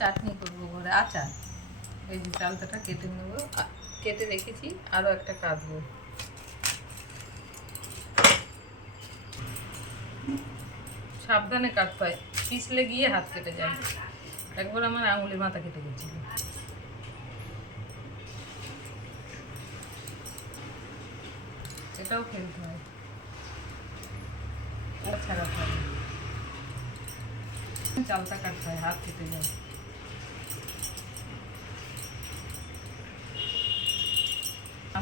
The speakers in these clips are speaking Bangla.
চাটনি করব ঘরে। আচার। এই যে চালতাটা কেটে নেব। কেটে রেখেছি আরও একটা কাটবো। সাবধানে কাটতে হয়। পিছলে গিয়ে হাত কেটে যায়। একবার আমার আঙুলের মাথা কেটে গেছিল। এটাও ফেলতে হয়। হয় চালটা কাটতে হয়, হাত কেটে যায়।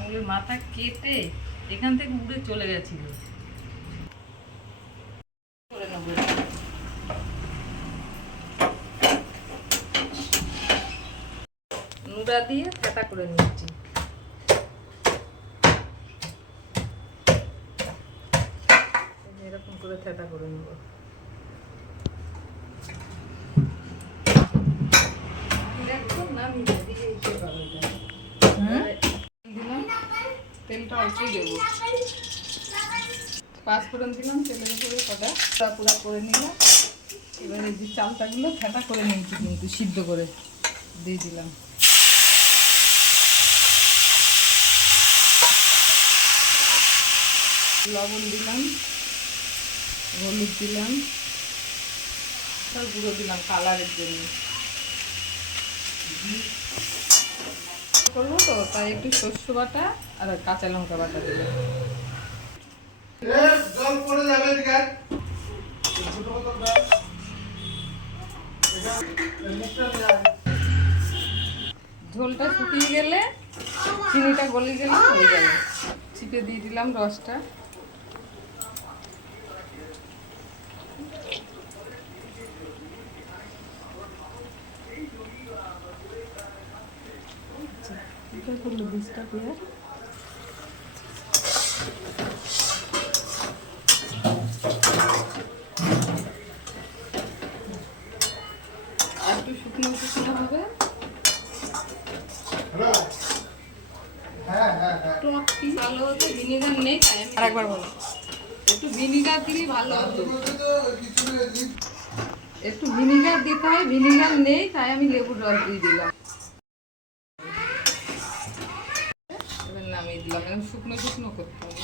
আঙুলের মাথা কেটে এখান থেকে উড়ে চলে গেছিল। নুড়া দিয়ে কাটা করে নিচ্ছি এরকম করে থেতা করে নেব। তেলটা অল্পই দেবো। পাঁচ ফোড়ন দিলাম তেলের উপরে কটা? পুরা করে নিলাম। এবার এই যে চালটাগুলো ফেটা করে নিয়েছি কিন্তু, সিদ্ধ করে দিয়ে দিলাম। লবণ দিলাম, হলুদ দিলাম গুঁড়ো দিলাম কালারের জন্য। করব তো তাই একটু শস্য বাটা আর কাঁচা লঙ্কা বাটা আয়। ঝোলটা শুকিয়ে গেলে চিনিটা গলে গেলে হয়ে যাবে। চিপে দিয়ে দিলাম রসটা। করল বীজটা দিয়ে আর একটু শুকনো শুকনো হবে হ্যালো? টক কি ভালো হতো ভিনেগার নেই তাই আমি আরেকবার বলো একটু ভিনেগার দিলে ভালো হতো। একটু ভিনেগার দিতে হয় ভিনেগার নেই তাই আমি লেবুর রস দিয়ে দিলাম এবার নামিয়ে দিলাম এরকম শুকনো শুকনো করতে হবে